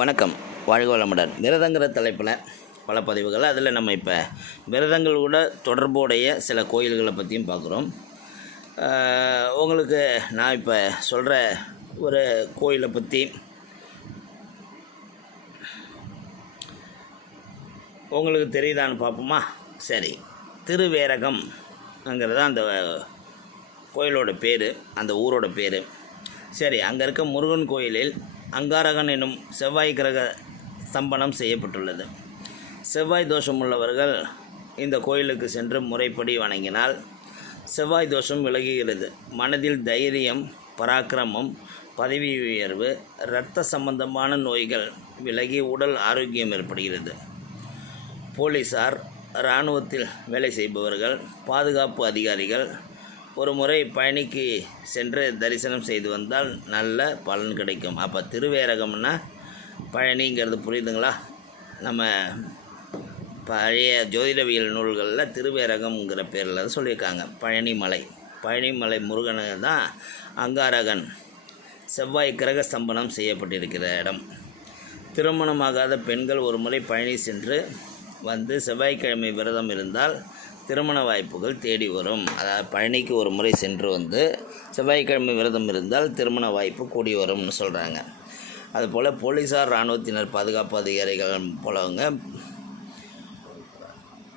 வணக்கம். வாழ்க வளமுடன். விரதங்கிற தலைப்பில் பல பதிவுகள். அதில் நம்ம இப்போ விரதங்களோட தொடர்புடைய சில கோயில்களை பற்றியும் பார்க்குறோம். ஆஹ், உங்களுக்கு நான் இப்போ சொல்கிற ஒரு கோயிலை பற்றி உங்களுக்கு தெரியுதான்னு பார்ப்போமா? சரி. திருவேரகம்ங்கிறது அந்த கோயிலோட பேர் அந்த ஊரோட பேர். சரி அங்கே இருக்க முருகன் கோயிலில் அங்காரகன் என்னும் செவ்வாய் கிரக ஸ்தம்பனம் செய்யப்பட்டுள்ளது. செவ்வாய் தோஷம் உள்ளவர்கள் இந்த கோயிலுக்கு சென்று முறைப்படி வணங்கினால் செவ்வாய் தோஷம் விலகுகிறது. மனதில் தைரியம் பராக்கிரமம் பதவி உயர்வு இரத்த சம்பந்தமான நோய்கள் விலகி உடல் ஆரோக்கியம் ஏற்படுகிறது. போலீசார் இராணுவத்தில் வேலை செய்பவர்கள் பாதுகாப்பு அதிகாரிகள் ஒரு முறை பயணிக்கு சென்று தரிசனம் செய்து வந்தால் நல்ல பலன் கிடைக்கும். அப்போ திருவேரகம்னா பழனிங்கிறது புரியுதுங்களா? நம்ம பழைய ஜோதிடவியல் நூல்களில் திருவேரகம்ங்கிற பேரில் தான் சொல்லியிருக்காங்க. பழனிமலை. பழனிமலை முருகனு தான் அங்காரகன். செவ்வாய் கிரக ஸ்தம்பனம் செய்யப்பட்டிருக்கிற இடம். திருமணமாகாத பெண்கள் ஒரு முறை பழனி சென்று வந்து செவ்வாய்க்கிழமை விரதம் இருந்தால் திருமண வாய்ப்புகள் தேடி வரும். அதாவது பழனிக்கு ஒரு முறை சென்று வந்து செவ்வாய்க்கிழமை விரதம் இருந்தால் திருமண வாய்ப்பு கூடி வரும்னு சொல்கிறாங்க அதுபோல் போலீஸார் இராணுவத்தினர் பாதுகாப்பு அதிகாரிகள் போலவங்க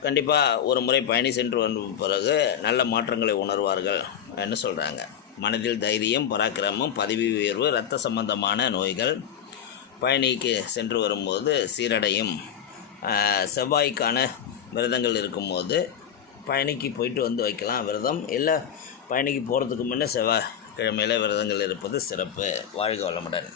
கண்டிப்பாக ஒரு முறை பயணி சென்று வந்த பிறகு நல்ல மாற்றங்களை உணர்வார்கள் என்று சொல்கிறாங்க மனதில் தைரியம் பராக்கிரமம் பதவி உயர்வு இரத்த சம்பந்தமான நோய்கள் பயணிக்கு சென்று வரும்போது சீரடையும். செவ்வாய்க்கான விரதங்கள் இருக்கும்போது பயணிக்கு போயிட்டு வந்து வைக்கலாம் விரதம். இல்லை பயணிக்கு போகிறதுக்கு முன்னே செவ்வாய் கிழமையில் விரதங்கள் இருப்பது சிறப்பு. வாழ்க வளமுடன்.